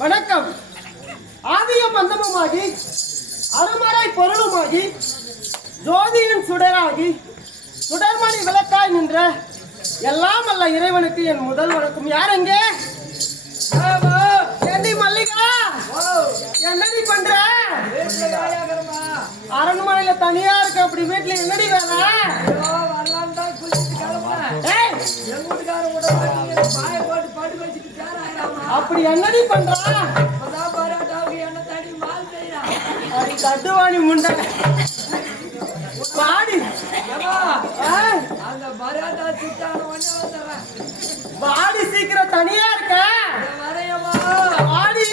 வணக்கம். ஆதியும் அந்தமுமாகி அருமறை பொருளுமாகி ஜோதியின் சுடராகி சுடர்மணி விளக்காய் நின்ற எல்லாம் அல்ல இறைவனுக்கு என் முதல் வணக்கம். யார் எங்கே? ஏண்டி மல்லிகா, என்னடி பண்ற? அரண்மனையில தனியா இருக்க, அப்படி வீட்டுல என்னடி வேலை? அப்படி என்னடி பண்றா? அடி தட்டுவாணி முண்டை பாடி பாடி சீக்கிரம் தனியா இருக்க பாடி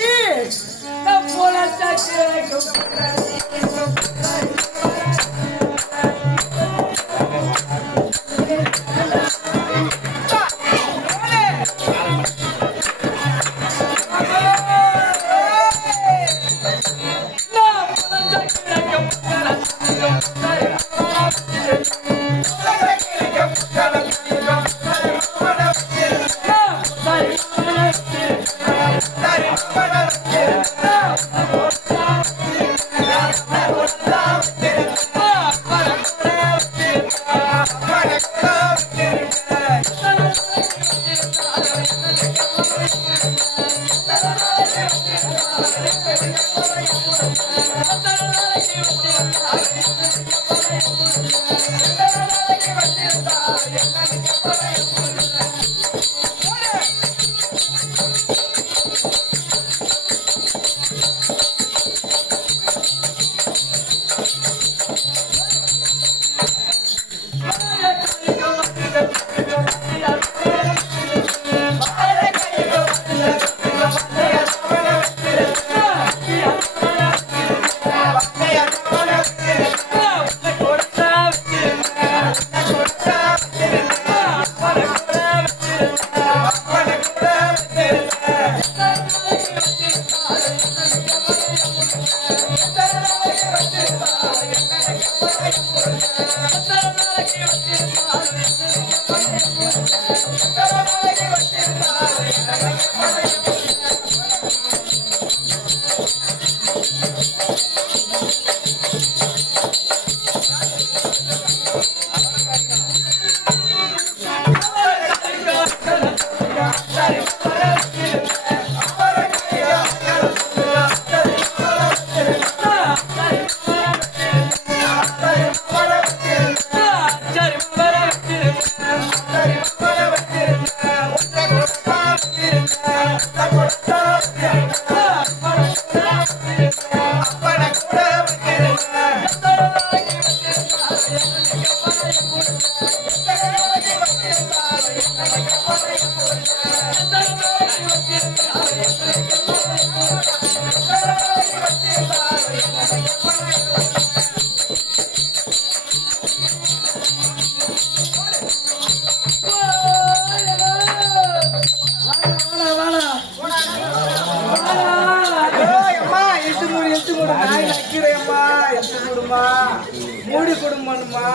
மூடி குடும்பமா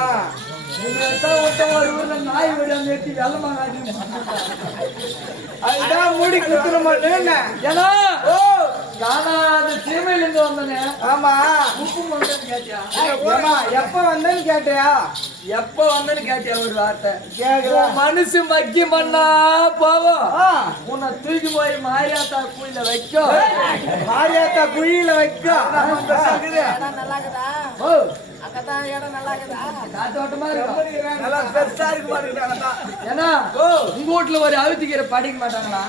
ஒரு ஊர்ல நாய் விட வெட்டி வெள்ளமா அதுதான் மூடி குடுத்துருமான்னு ஏன்னா ஓ நானா அது சீமையில இருந்து வந்தேன் ஆமா உப்பு வந்தேன்னு கேட்டியா எப்ப வந்தேன்னு கேட்டியா எப்ப வந்தேன்னு கேட்டியா ஒரு வார்த்தை கேக்குற மனுஷு மக்கி பண்ணா போவோம் உன்னை தூக்கி போய் மாரியாத்தா குழியில வைக்கும் மாரியாத்தா குழியில வைக்கும் ஓ அங்கதான் இடம் நல்லா இருக்குதா காத்தோட்டமா இருக்கு நல்லா பெருசா இருக்கு பாருங்க ஏன்னா உங்க வீட்டுல ஒரு அழுத்திக்கிற படிக்க மாட்டாங்களா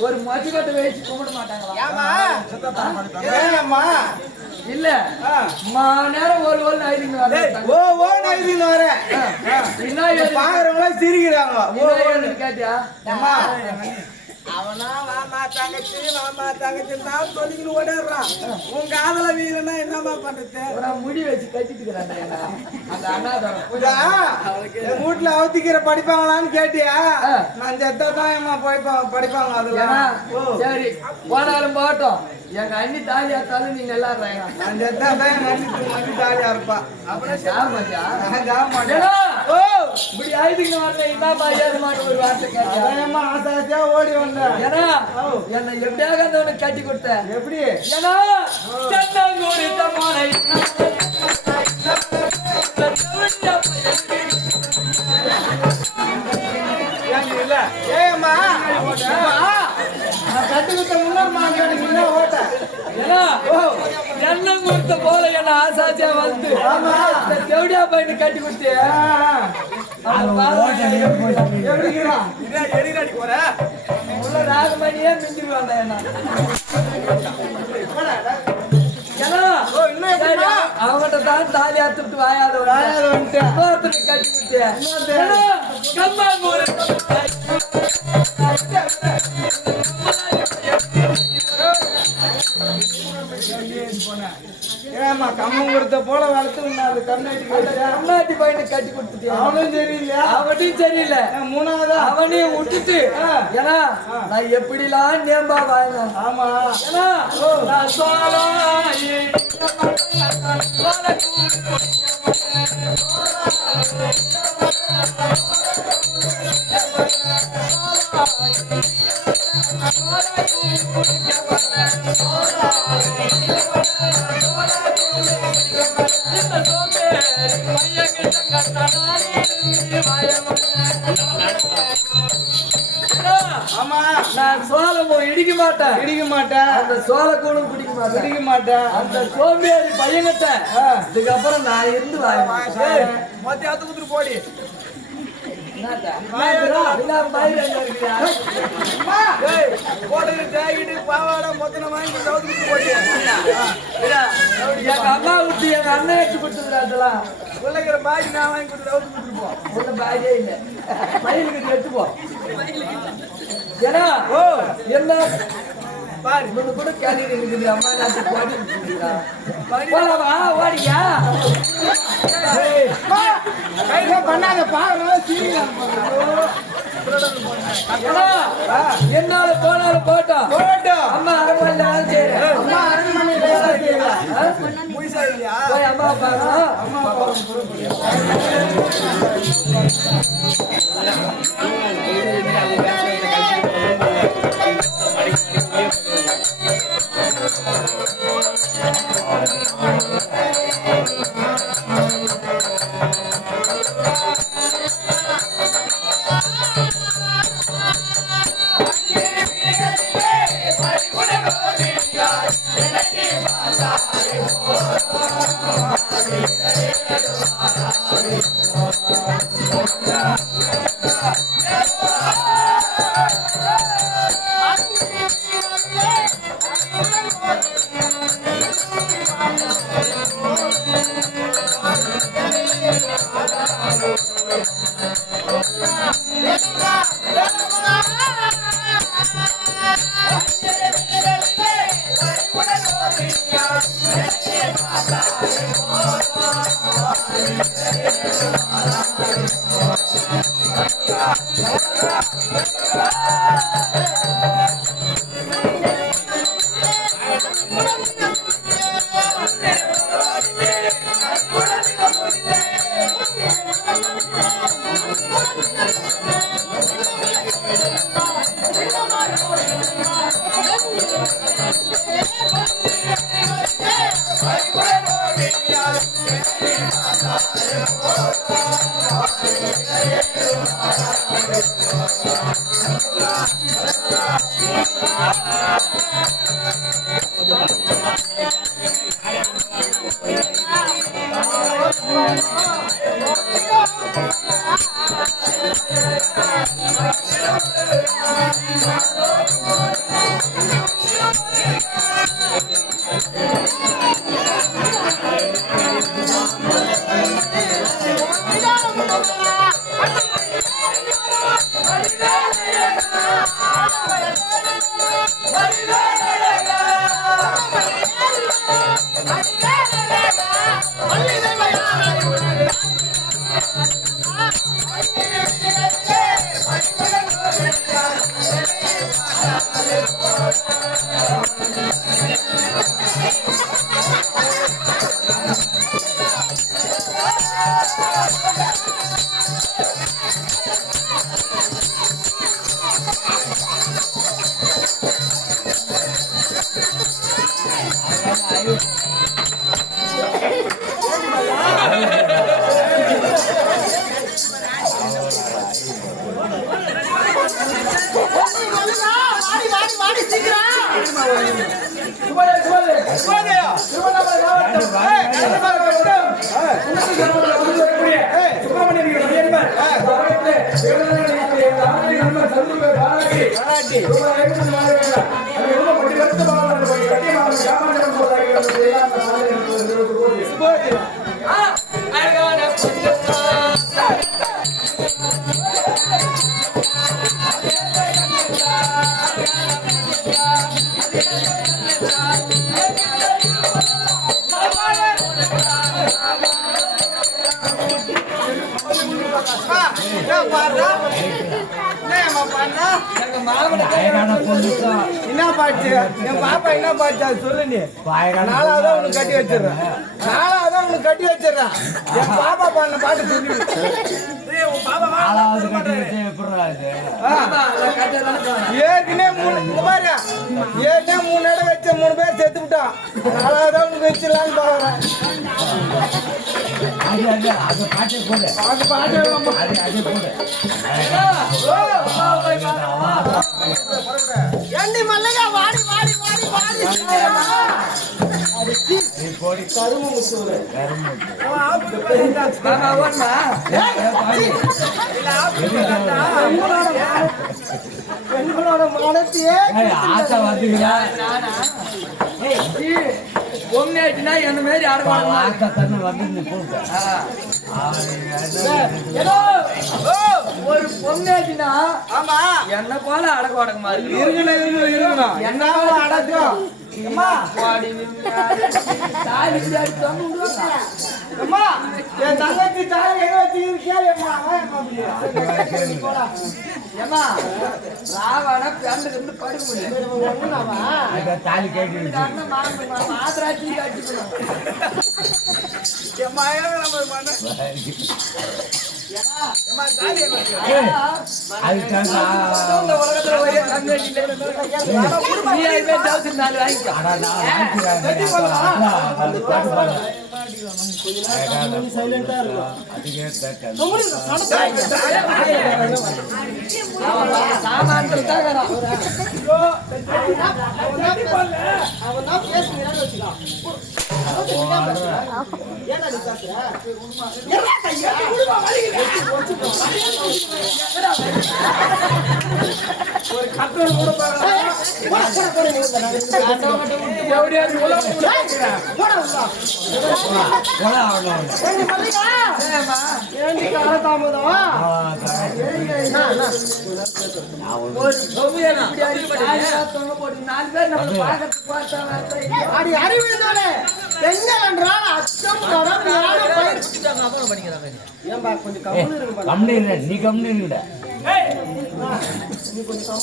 ஒரு மதிக்கட்டை வச்சு கும்பிட மாட்டாங்களா ஏமா இல்ல நேரம் ஒரு நைதிங்க வரேன் பாக்குறவங்களா சிரிக்கிறாங்க கேட்டியா அவனா மாமா தங்கச்சி நான் சொல்லிக்கிட்டு ஓடிடுறான் உன் காதல வீரனா என்னமா பண்றது முடி வச்சு கட்டிட்டு அந்த அண்ணா வீட்டுல அவத்திக்கிற படிப்பாங்களான்னு கேட்டியா நான் செத்தான் போய் படிப்பாங்க அதுல சரி போனாலும் போட்டோம் எங்க அண்ணி தாலியா இருந்தாலும் நீங்க எல்லாரும் நான் செத்தான் எங்க அண்ணி தாலியா இருப்பா அப்புறம் இப்படி ஆயுதுங்க வரல இதான் பாயாது மாட்டு ஒரு வார்த்தை கேட்டா ஆசாசியா ஓடி வந்தேன் ஏன்னா என்னை எப்படியாக உனக்கு கட்டி கொடுத்தேன் எப்படி ஏன்னா என்ன கொடுத்த போல என்ன ஆசாசியா வந்து எப்படியா போயிட்டு கட்டி கொடுத்து ராகமணியே மிஞ்சிடுவாங்க அவங்ககிட்ட தான் தாலி அத்துட்டு வாயாத கட்டி கொடுத்து ஏமா கம்மம் கொடுத்த போல வளர்த்து கண்ணாட்டி பையனை கட்டி கொடுத்துட்டு அவனும் சரியில்லையா அவனையும் சரியில்லை மூணாவதா அவனையும் விட்டுட்டு ஏன்னா நான் எப்படிலாம் நேம்பா வாங்க ஆமா ஏன்னா நான் ஆமா நான் சோழமோ இடிக்குமா மாட்டேன் அந்த சோழ கூடும் குடிக்க மாட்டேன் அந்த சோம்பேறி பையன்கிட்ட இதுக்கப்புறம் நான் இருந்து மொத்த ஆத்து குத்துட்டு போடி பாவாடா மொத்தம் வாங்கி போடி எங்க அம்மா விட்டு எங்க அண்ணன் எடுத்து கொடுத்துருக்கா அதெல்லாம் பிள்ளைங்கிற பாக்கி நான் வாங்கி கொடுத்து ரவுத்து கொடுத்துருப்போம் உள்ள பாகே இல்லை மயிலுக்கு எடுத்துப்போம் ஏன்னா என்ன பாரு இவங்க கூட கேள்வி இருக்குது அம்மா போலாமா ஓடியா பண்ணாத பாருங்க என்னால போனாலும் போட்டோம் அம்மா அரண்மனையில அம்மா அரண்மனையில அம்மா பாரு என்ன பாட்டு என் பாப்பா என்ன பாட்டு அது சொல்லு நீ நாலாவதா உனக்கு கட்டி வச்சிடுறேன் என் பாப்பா பாடின பாட்டு சொல்லி ஏற்கனவே மூணு இடம் வச்ச 3 பேர் செத்து விட்டான் நாலாவதா உனக்கு வச்சிடலான்னு பாக்குறேன் அது பாட்டே போடு ஏண்டி மல்லிகா வாடி வாடி வாடி வாடி கரும்பு முத்து பெண்களோட மானத்தையே ஆசை வந்துங்களா பொம்மையாச்சுன்னா என்ன மாதிரி ஆடுவாங்க ஆசை தண்ணி வந்து ஒரு பொம்மையாச்சுன்னா ஆமா என்ன போல அடக்க உடக்க மாதிரி இருக்கணும் என்ன அடக்கம் என் தங்கச்சி தாய் எங்க வச்சுக்கிறியா ராவண பேருந்து இருந்து படுக்க முடியும் தாலி கேட்டு மாத்திராட்சி காட்டிக்கணும் ஒரு கட்டணம் கூட அறிவியல் பெண்கள் என்றால் அச்சம் கொஞ்சம் கம்மி நீ கம்மி இருந்த நீ கொஞ்சம்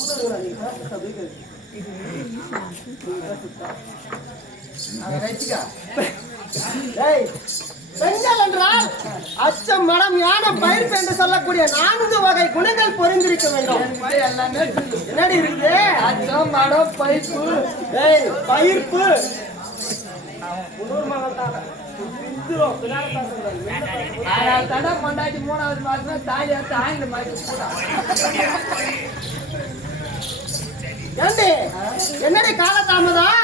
பெண்கள் என்றால் அச்சம் மனம் யானம் பயிர்ப்பு என்று சொல்லக்கூடிய 4 வகை குணங்கள் பொருந்திருக்க வேண்டும். என்னடி இருக்குது? அச்சம் மனம் பயிர்ப்பு பயிர்ப்பு கொண்டாடி 3வது மாசம் தாலியா தாய்ந்த மாதிரி என்னடி காலதாமதம்?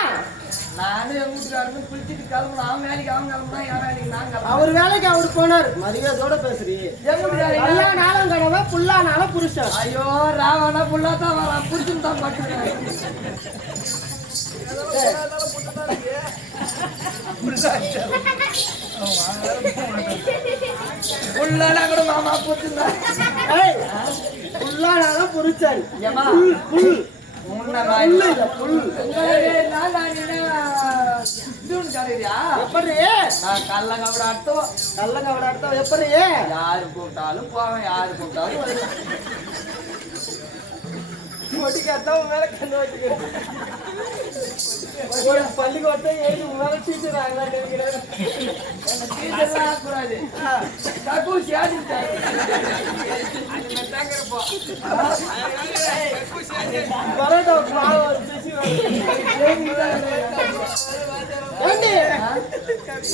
நானும் எங்க வீட்டுக்காரங்க குளிச்சுட்டு கிளம்பணும். அவன் வேலைக்கு அவங்க கிளம்புனா என் வேலைக்கு நாங்க அவர் வேலைக்கு அவரு போனார். மரியாதையோட பேசுறீ. நாளும் கடவை புல்லானாலும் புருஷன். ஐயோ ராவணா புல்லா தான் வரான் புருஷன் தான் பட்டுருக்காரு. புல்லானா கூட மாமா புருஷன் புல்லானாலும் புருஷன். எப்படி யாரு கூப்பிட்டாலும் போவேன் யாரு கூப்பிட்டாலும் மேல கண்டு வச்சுக்கிறேன். பள்ளிக்கூடத்தை எழுதி மேல டீச்சர் கூடாது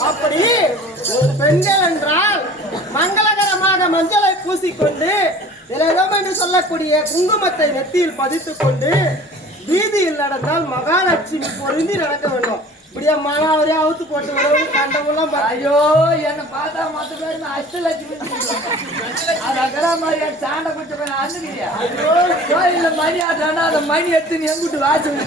அப்படி பெண்கள் என்றால் மங்களகரமாக மஞ்சளை பூசிக்கொண்டு திலகம் என்று சொல்லக்கூடிய குங்குமத்தை நெத்தியில் பதித்துக் கொண்டு வீதியில் நடந்தால் மகாலட்சுமி பொருந்தி நடக்க வேண்டும். இப்படியா மானாவரே அவுத்து போட்டு கண்டமெல்லாம் ஐயோ என்ன பார்த்தா மொத்த பேர் அஷ்டலட்சுமி மாதிரி சாண்டை குட்ட பேர் அழுதுறியா? ஐயோ கோயில்ல மணி ஆடுறானா அந்த மணி எடுத்து நீ எங்கிட்டு வாசல்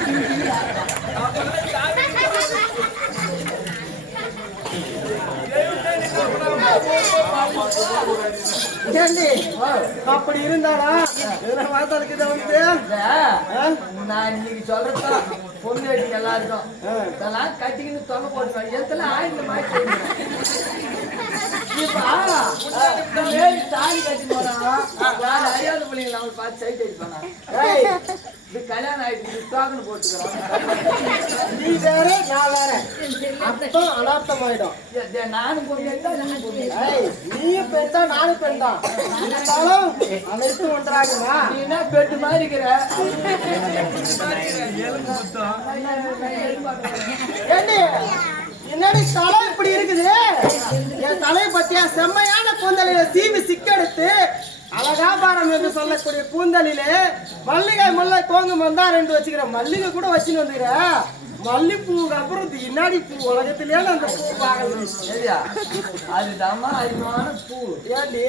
அப்படி இருந்தாரா வார்த்தைக்கு வந்து நான் இன்னைக்கு சொல்றேன் பொண்ணு எல்லாருக்கும் இதெல்லாம் கட்டிக்கின்னு தொலை போட்டுருவாங்க எத்தனை ஆயிரம் மாதிரி தாலி கட்டி போறான் அறியாத பிள்ளைங்க நம்ம பார்த்து சைட் அடிப்பாங்க. இது கல்யாணம் ஆயிடுச்சு டோக்கன் போட்டுக்கிறோம். நீ வேற நான் வேற அப்போ அனார்த்தம் ஆயிடும். நானும் பொண்ணு நீயும் பெண் தான் நானும் பெண் தான் அனைத்து ஒன்றாகுமா? நீ என்ன பெட்டு மாதிரி இருக்கிற என்னடி தலை இப்படி இருக்குது? என் தலையை பத்தியா செம்மையான கூந்தலையில சீவி சிக்கெடுத்து அழகாபாரம் என்று சொல்லக்கூடிய கூந்தலிலே மல்லிகை முல்லை கோங்கு மந்தார் என்று வச்சுக்கிற மல்லிகை கூட வச்சுன்னு வந்துக்கிற மல்லிப்பூவுக்கு அப்புறம் இன்னாடி பூ உலகத்திலே அந்த பூ பார்க்கல சரியா அதுதான் அருமையான பூ ஏண்டி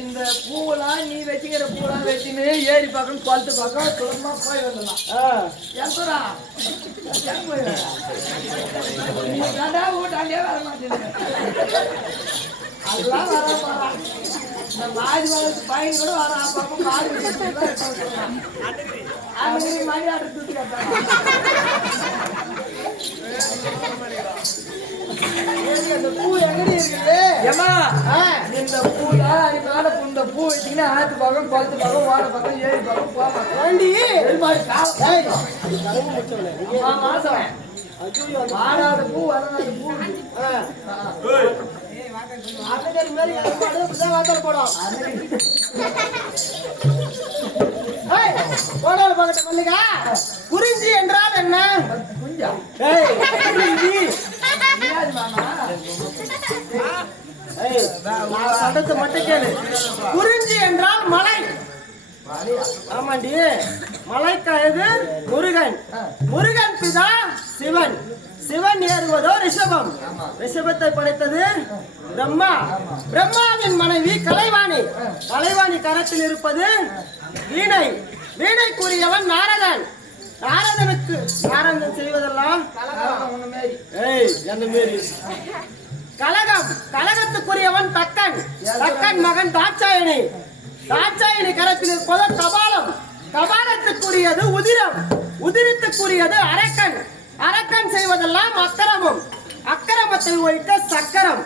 இந்த பூவெல்லாம் நீ வச்சுக்கிற பூவெல்லாம் வச்சுன்னு ஏறி பார்க்கணும் குளத்து பார்க்க சுலமா போய் வந்துடலாம் எப்படா போய் வீட்டாண்டே வர மாட்டேன் அதெல்லாம் வர இந்த மாடி வளர்த்து பையன் கூட வர அப்பப்போ மாடி அன்னைக்கு மணி ஆட்டு தூக்கி இந்த பூ எங்கடி இருக்குது ஏமா இந்த பூல அருமையான பூ இந்த பூ வச்சீங்கன்னா ஆத்து பக்கம் குளத்து பக்கம் வாட பக்கம் ஏரி பக்கம் போவாங்க வேண்டி மாசம் வாடாத பூ வளராத பூ குறிஞ்சி என்றால் என்ன? சட்டத்தை மட்டும் கேளு. குறிஞ்சி என்றால் மலை. ஆமாண்டி, மலைக்காயது முருகன். முருகன் பிதா சிவன். சிவன் ஏறுவதோ ரிஷபம். ரிஷபத்தை படைத்தது பிரம்மா. பிரம்மாவின் மனைவி கலைவாணி. கலைவாணி கரத்தில் இருப்பது வீணை. வீணைக்குரியவன் நாரதன். நாரதனுக்கு நாரதன் செய்வதெல்லாம் கலகம். கலகத்துக்குரியவன் தக்கன். தக்கன் மகன் தாட்சாயணி. தாட்சாயணி கரத்தில் இருப்பது கபாலம். கபாலத்துக்குரியது உதிரம். உதிரத்துக்குரியது அரக்கன். அரக்கன் செய்வதெல்லாம் அக்கரமும். அக்கரமத்தை ஒழிக்க சக்கரம்.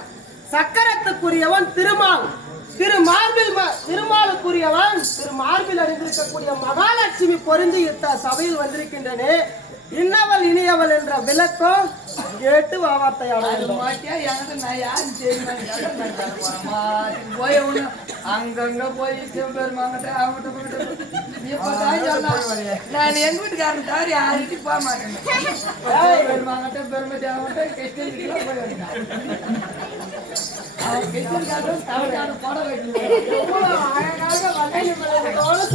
சக்கரத்துக்குரியவன் திருமால். திருமாலுக்குரியவன் திருமார்பில் அறிந்திருக்கக்கூடிய மகாலட்சுமி பொருந்தி சபையில் வந்திருக்கின்றனே. இன்னவள் இனியவள் என்ற விளக்கம் கேட்டு வார்த்தை போய் அங்கங்க போய் சிவபெருமாங்கிட்ட நான் எங்க வீட்டுக்காரன் தவிர யார்கிட்ட போக மாட்டேன். பெருமாங்கிட்ட பெருமை தேவங்கிட்ட கிருஷ்ணகிரிக்கெல்லாம் போய்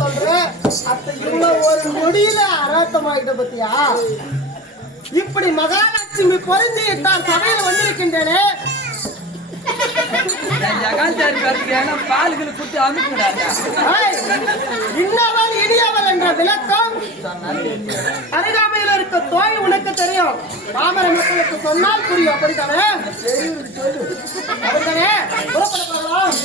சொல்றேன். ஒரு நொடியில அராத்தமாகிட்ட பத்தியா? இப்படி மகாலட்சுமி பொருந்தி சபையில் வந்திருக்கின்றனே. பால்களை குட்டி அனுப்பிடாது. இன்னவள் இனியவள் என்ற விளக்கம் அருகாமையில் இருக்க தோய் உனக்கு தெரியும். பாமர மக்களுக்கு சொன்னால் புரியும். அப்படித்தானே? அப்படித்தானே? புறப்பட போகலாம்.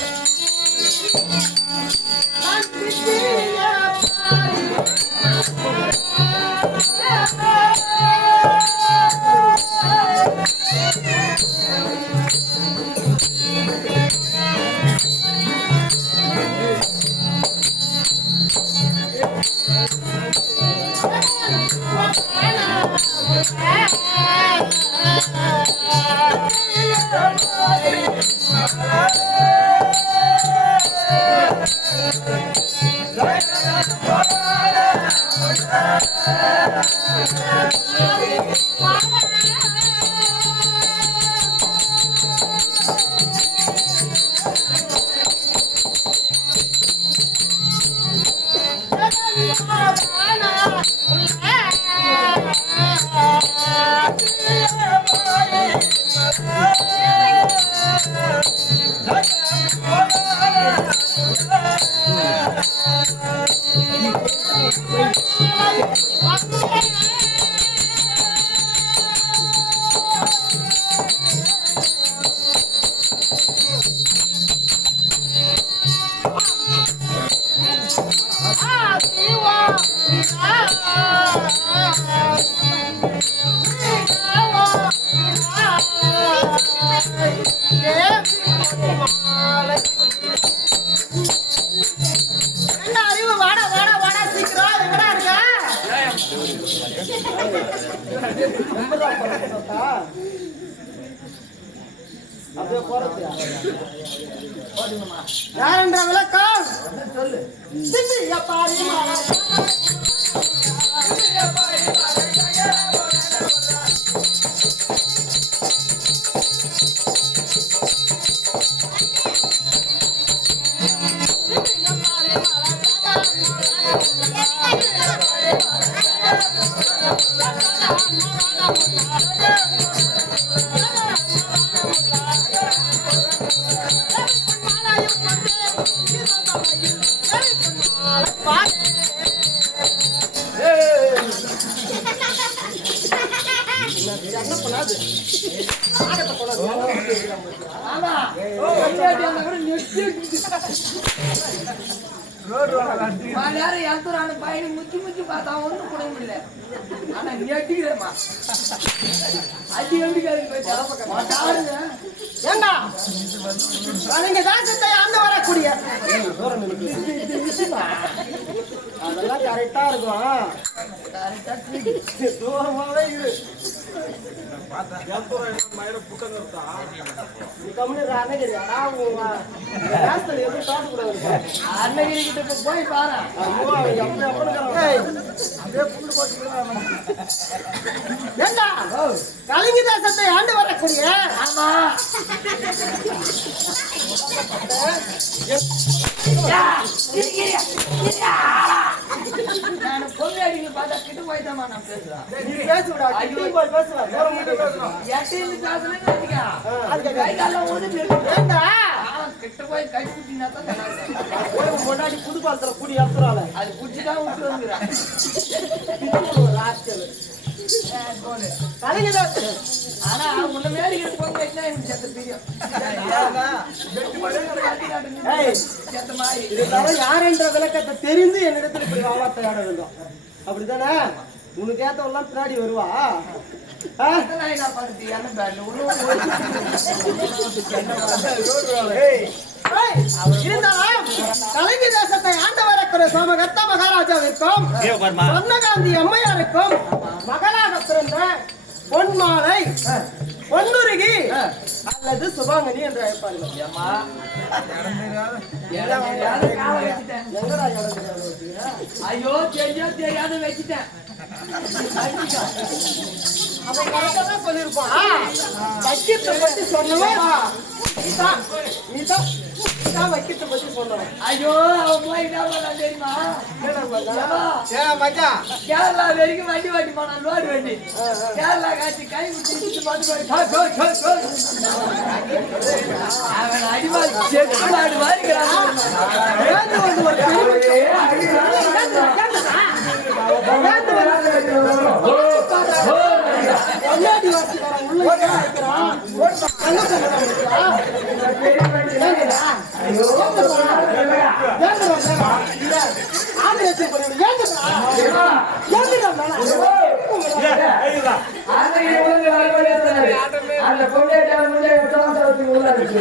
யார் என்ற விளக்கம் சொல்லு. பையனை முச்சி முச்சி பார்த்தா ஒண்ணும் கூட முடியல. ஆனா நீ அடிக்கிறேம்மா அடி ஏண்டா நீங்க தேசத்தை ஆண்டு வரக்கூடிய அதெல்லாம் கரெக்டா இருக்கும். தூரமாவே இரு. அண்ணகிரி கிட்ட போய் பாரு. ஏண்டா கலிங்க தேசத்தை ஆண்டு வரக்கூடிய ஆமா நான் பொண்ணு அடிக்க பார்த்தா கிட்ட போய்தாமா நான் பேசுறேன். பேசுடா பேசுவேன் கிட்ட போய் கை குட்டினா தான் முன்னாடி புது பாலத்துல கூடி எடுத்துறாங்க. அது குடிச்சுதான் விட்டு வந்துக்கிறேன். ஆனா உன்ன மாரி இருப்பவங்க எனக்கு செத்த தெரியும். செத்த மாதிரி இருந்தாலும் யார் என்ற விளக்கத்தை தெரிந்து என்னிடத்தில் இப்படி வாழாத்தை ஆட வேண்டும். அப்படித்தானே? உனக்கு ஏத்தவெல்லாம் பின்னாடி வருவா. இருந்தாலும் கலிங்க தேசத்தை ஆண்டு வரக்கூடிய சோமகத்த மகாராஜாவிற்கும் சொர்ணகாந்தி அம்மையாருக்கும் மகளாக பிறந்த பொன்மாலை பொன்னுருகி அல்லது சுபாங்கனி என்று அழைப்பார்கள். ஐயோ தெரியாத வச்சுட்டேன். அவன் கரெக்டாக சொல்லியிருப்பான். வைக்கத்தை பத்தி சொன்னவன் நீதான் வைக்கத்தை பத்தி சொன்னவன். ஐயோ அவன் போய் என்ன பண்ணா தெரியுமா? கேரளா வரைக்கும் வண்டி வாட்டி போனான். லோடு வண்டி கேரளா காட்சி கை விட்டு பார்த்து அவன் அடிவாள் செட்டு மாடு வாரிக்கிறான். அந்த பொண்ணு உள்ள இருக்கு.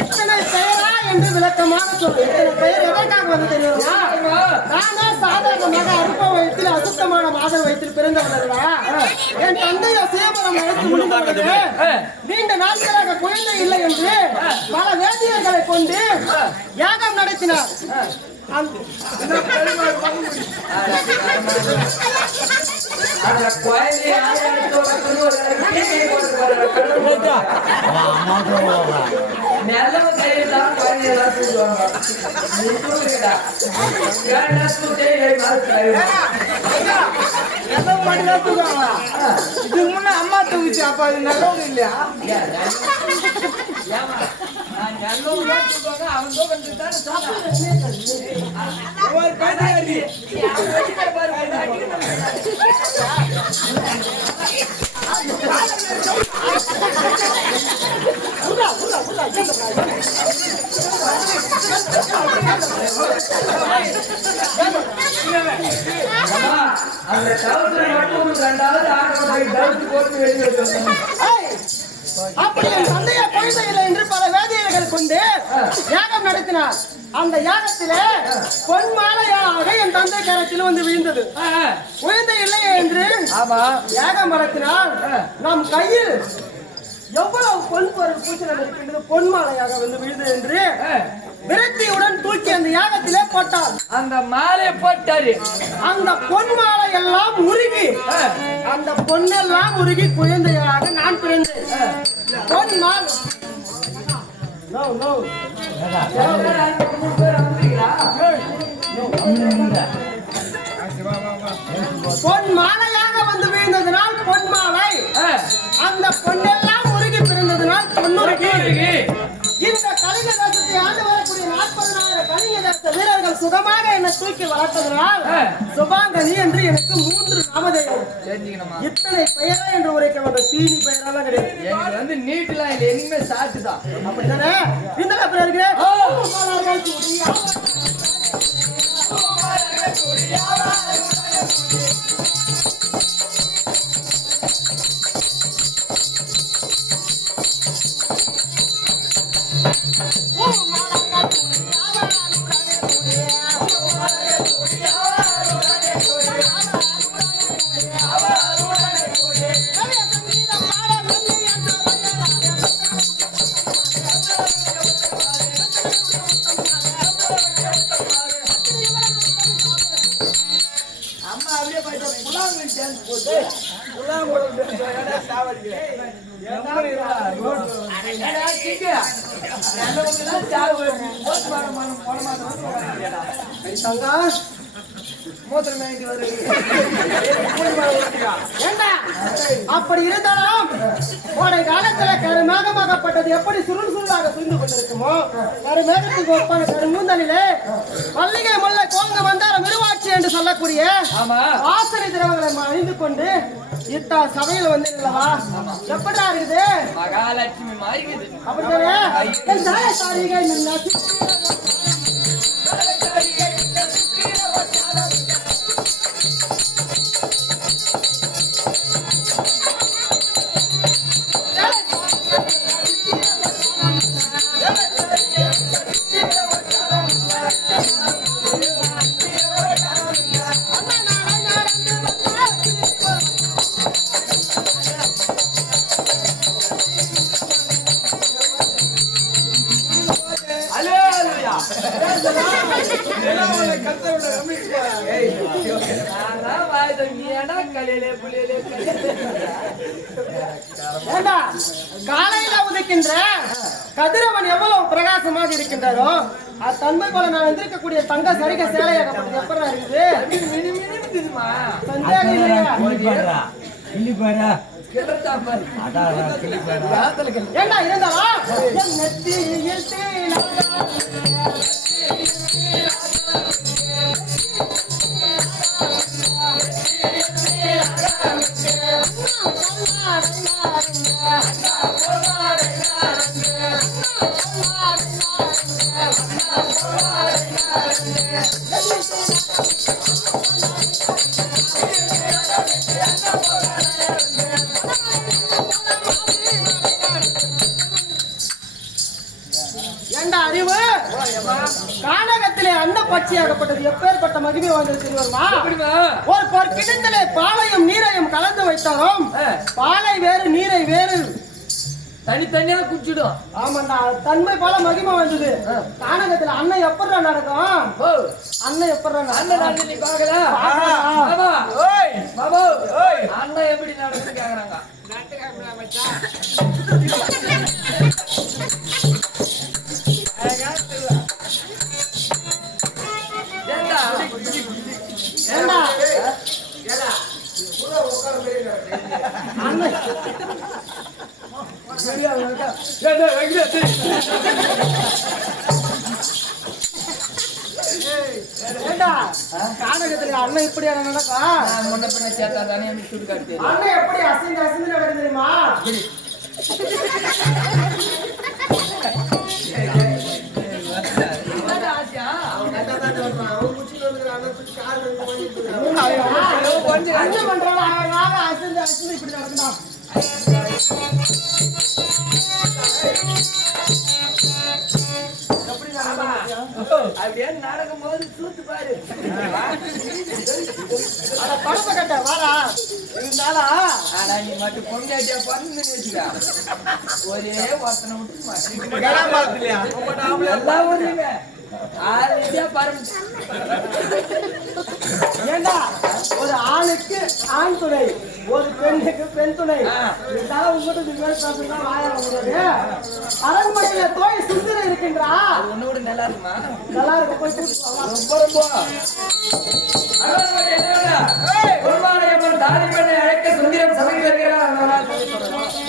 இத்தனை பெயரா என்று விளக்கமாக சொல்லு. இத்தனை பெயர் எதற்காக வந்து தெரியுமா? நானா சாதாரணமாக அற்ப வயத்தில் அசுத்தமான மாதர் வயத்தில் பிறந்தவர்களா? என் தந்தையோ சேமரம் வயத்து முடிந்தவர்களே நீண்ட நாட்களாக குழந்தை இல்லை என்று பல வேதியர்களை கொண்டு யாகம் நடத்தினார். இதுக்கு முன்ன அம்மா தூக்கிச்சு. அப்ப அது நல்லவங்க இல்லையா? அவன் அந்த டவுசரை மட்டும் 2வது ஆட்டோட டவுஸ் போட்டு வெளியே வச்சிருக்காங்க. அப்படி என் தந்தையா குழந்தை இல்லை என்று பல வேதியர்கள் கொண்டு யாகம் நடத்தினார். அந்த யாகத்திலே பொன் மாலையாக என் தந்தை கரத்தில் வந்து விழுந்தது. குழந்தை இல்லை என்று யாகம் நடத்தினால் நம் கையில் எவ்வளவு பொன் பொருள் பூச்சலம் இருக்கின்றது, பொன் மாலையாக வந்து விழுந்தது என்று விரக்தியுடன் தூக்கி அந்த யாகத்திலே போட்டார். அந்த மாலையை போட்டாரு. அந்த பொன் மாலை எல்லாம் உருகி அந்த பொன்னெல்லாம் உருகி குழந்தையாக நான் பிறந்தேன். பொன் மாலை பொன் மாலையாக வந்து விழுந்ததினால் பொன் மாலை, அந்த பொன்னெல்லாம் உருகி பிறந்ததினால் பொன்னுருகி. இந்த கலிங்க தேசத்தை ஆண்டு வரக்கூடிய 40,000 கலிங்க தேச வீரர்கள் சுகமாக என்னை தூக்கி வளர்த்ததனால் சுபாங்கனி என்று எனக்கு 3 நாமதேயம். இத்தனை பெயரா என்று உரைக்க வந்த தீனி பெயரெல்லாம் கிடையாது. எனக்கு வந்து நீட்லாம் இல்லை, இனிமே சாட்டுதான். அப்படித்தானே இந்த பேர் இருக்கிறேன். அம்மா அப்படியே போயிட்டு புலாங்க டான்ஸ் போட்டு புலாங்க போட்டு சாவடிக்கிறேன். அப்படி இருந்தாலும் கோடை காலத்துல கருமேகமாகப்பட்டது எப்படி சுருள் சுருளாக சுருந்து கொண்டிருக்குமோ, கருமேகத்துக்கு ஒப்பான கருமூந்தலிலே மல்லிகை முல்லை கோங்க வந்தார மிருவாட்சி என்று சொல்லக்கூடிய வாசனை திரவங்களை அணிந்து கொண்டு இத்தா சபையில் வந்து இல்லவா எப்படா இருக்குது மகாலட்சுமி மாதிரி அப்படித்தானே. காலையில உதிக்கின்ற கதிரவன் எவ்வளவு பிரகாசமாக இருக்கின்றாரோ தன்மை போல நான் வந்திருக்கக்கூடிய தங்க சரிக சேலையாகப்பட்டது எப்படி இருக்குது சந்தேகம் இல்லையா? ஏண்டா இருந்தாவா அறிவு கானகத்திலே அந்த பட்சியாகப்பட்டது எப்பேற்பட்ட மகிமை வாழ்ந்தது தெரியுமா? ஒரு பொற்கிடத்திலே பாலையும் நீரையும் கலந்து வைத்தாலும் பாலை வேறு நீரை வேறு தனித்தனியா குடிச்சிடும். ஆமாண்டா, தன்மை போல மகிமை வந்தது கானகத்துல. அண்ணன் எப்படா நடக்கும்? அண்ணன் எப்படா அண்ணன் நீ பாக்கல அண்ணன் எப்படி நடக்குன்னு கேக்குறாங்க. கானகத்துல அண்ணன் இப்படியா நடக்கும்? முன்ன பின்ன சேர்த்தா தானே சுடு காட்டு. அண்ணன் எப்படி அசைந்து அசைந்து நடக்குது தெரியுமா? என்ன பண்றாங்க அழகாக அசந்து அசந்து இப்படி நடக்குதா எப்படி அப்படியே நடக்கும் போது சூத்து பாரு அட படத்தை கட்ட வாடா இருந்தாலா ஆனா நீ மட்டும் பொண்டாட்டியா பண்ணு வச்சுக்கா ஒரே ஒருத்தனை விட்டு மாட்டேன் எல்லா ஊர்லயுமே ஆளுக்கே பாருங்க ஏண்டா ஒரு ஆணுக்கு ஆண் துணை ஒரு பெண்ணுக்கு பெண் துணை இருந்தாலும் உங்ககிட்ட பேசுறா வாயாட முடியாது அரண்மனையில தோய் சுந்தரம் இருக்கின்றா ஒண்ணு கூட நல்லா இருக்குமா நல்லா இருக்க போய் கூட்டிட்டு வா. ரொம்ப ரொம்ப தாதி பெண்ணை அழைக்க சுந்தரம் சபைக்கு வருகிறார்